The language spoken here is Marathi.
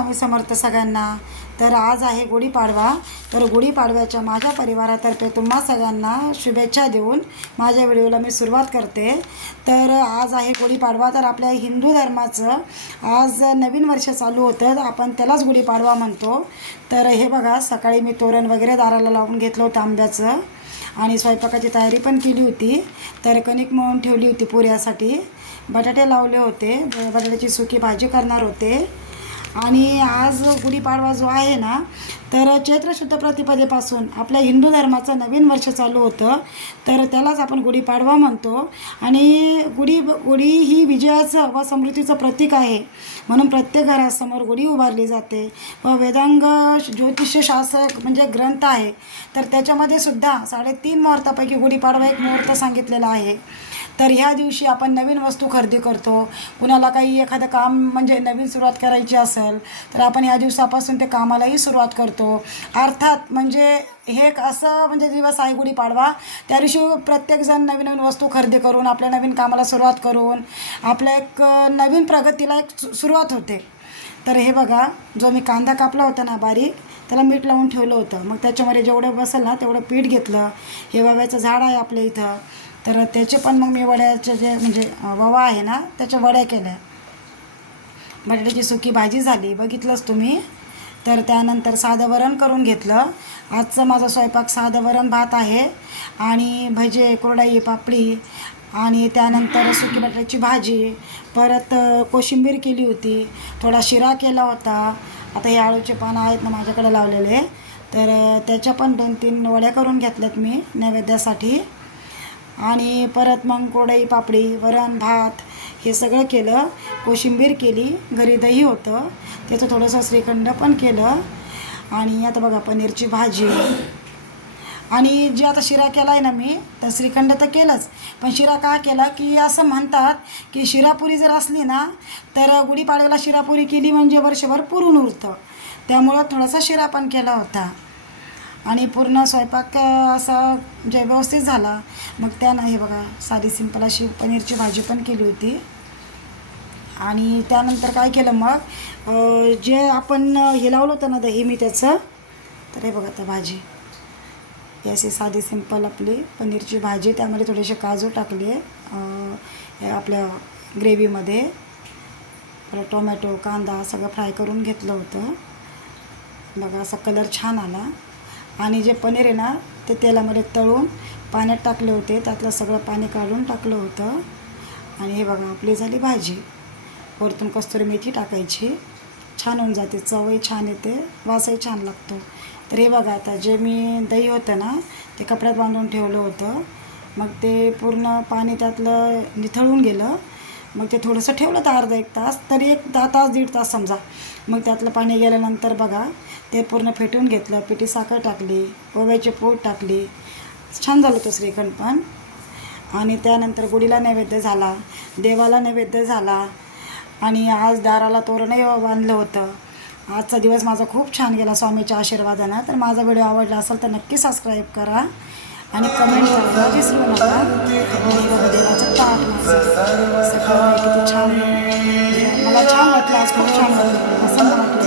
स्वामी समर्थ सगळ्यांना। तर आज आहे गुढीपाडवा। तर गुढीपाडव्याच्या माझ्या परिवारातर्फे तुम्हा सगळ्यांना शुभेच्छा देऊन माझ्या व्हिडिओला मी सुरुवात करते। तर आज आहे गुढीपाडवा। तर आपल्या हिंदू धर्माचं आज नवीन वर्ष चालू होतं, आपण त्यालाच गुढीपाडवा म्हणतो। तर हे बघा, सकाळी मी तोरण वगैरे दाराला लावून घेतलं होतं आंब्याचं आणि स्वयंपाकाची तयारी पण केली होती। तर कणिक मळून ठेवली होती पुऱ्यासाठी, बटाटे लावले होते, बटाट्याची सुकी भाजी करणार होते। आणि आज गुढीपाडवा जो आहे ना, तर चैत्र शुद्ध प्रतिपदेपासून आपल्या हिंदू धर्माचं नवीन वर्ष चालू होतं, तर त्यालाच आपण गुढीपाडवा म्हणतो। आणि गुढी ही विजयाचं व समृद्धीचं प्रतीक आहे, म्हणून प्रत्येक घरासमोर गुढी उभारली जाते। व वेदांग ज्योतिषशास्त्र म्हणजे ग्रंथ आहे, तर त्याच्यामध्ये सुद्धा 3.5 मुहूर्तापैकी गुढीपाडवा एक मुहूर्त सांगितलेला आहे। तर ह्या दिवशी आपण नवीन वस्तू खरेदी करतो। कुणाला काही एखादं काम म्हणजे नवीन सुरुवात करायची असेल तर आपण या दिवसापासून ते कामालाही सुरुवात करतो। अर्थात म्हणजे हे एक असं म्हणजे दिवस आहे गुढीपाडवा, त्या दिवशी प्रत्येकजण नवीन नवीन वस्तू खरेदी करून आपल्या नवीन कामाला सुरुवात करून आपल्या एक नवीन प्रगतीला एक सुरुवात होते। तर हे बघा, जो मी कांदा कापला होता ना बारीक, त्याला मीठ लावून ठेवलं होतं। मग त्याच्यामध्ये जेवढं बसेल ना तेवढं पीठ घेतलं। हे वव्याचं झाड आहे आपल्या इथं, तर त्याचे पण मग मी वड्याचे जे म्हणजे ववा आहे ना त्याच्या वड्या केल्या। बटाट्याची सुकी भाजी झाली, बघितलंच तुम्ही। तर त्यानंतर साधं वरण करून घेतलं। आजचं माझा स्वयंपाक साधं वरण भात आहे आणि भजे, कुरडई, पापडी आणि त्यानंतर सुकी बटाट्याची भाजी, परत कोशिंबीर केली होती, थोडा शिरा केला होता। आता हे आळूचे पानं आहेत ना माझ्याकडे लावलेले, तर त्याच्या पण 2-3 वड्या करून घेतल्यात मी नैवेद्यासाठी। आणि परत मग कुरडई, पापडी, वरण भात हे सगळं केलं, कोशिंबीर केली, घरी दही होतं त्याचं थोडंसं श्रीखंड पण केलं। आणि आता बघा पनीरची भाजी। आणि जे आता शिरा केला आहे ना मी, तर श्रीखंड तर केलंच, पण शिरा का केला की असं म्हणतात की शिरापुरी जर असली ना तर गुढीपाडव्याला शिरापुरी केली म्हणजे वर्षभर पुरून उरतं, त्यामुळं थोडासा शिरा पण केला होता। आणि पूर्ण स्वयंपाक असा म्हणजे व्यवस्थित झाला। मग त्यानं हे बघा साधी सिंपल अशी पनीरची भाजी पण केली होती। आणि त्यानंतर काय केलं मग, जे आपण हे लावलं होतं ना दही मी त्याचं, तर हे बघा आता भाजी ही अशी साधी सिंपल आपली पनीरची भाजी, त्यामध्ये थोडेसे काजू टाकले आपल्या ग्रेव्हीमध्ये, परत टोमॅटो, कांदा सगळं फ्राय करून घेतलं होतं। बघा असा कलर छान आला। आणि जे पनीर आहे ना ते तेलामध्ये तळून पाण्यात टाकले होते, त्यातलं सगळं पाणी काढून टाकलं होतं। आणि हे बघा आपली झाली भाजी, वरतून कस्तुरी मेथी टाकायची, छान होऊन जाते, चवही छान येते, वासही छान लागतो। तर हे बघा आता जे मी दही होतं ना ते कपड्यात बांधून ठेवलं होतं, मग ते पूर्ण पाणी त्यातलं निथळून गेलं। मग ते थोडंसं ठेवलं तर अर्धा 1 तास, तरी 1 तास 1.5 तास समजा। मग त्यातलं पाणी गेल्यानंतर बघा ते पूर्ण फेटून घेतलं, पिठी साखर टाकली, ओव्याची पूड टाकली, छान झालं तो श्रीखंड पण। आणि त्यानंतर गुढीला नैवेद्य झाला, देवाला नैवेद्य झाला। आणि आज दाराला तोरणही बांधलं होतं। आजचा दिवस माझा खूप छान गेला स्वामीच्या आशीर्वादानं। तर माझा व्हिडिओ आवडला असेल तर नक्की सबस्क्राईब करा आणि कमेंट करायला विसरू नका। देवाचं ताट माझं सगळं किती छान, मला छान वाटलं, आज खूप छान वाटलं, प्रसन्न वाटलं।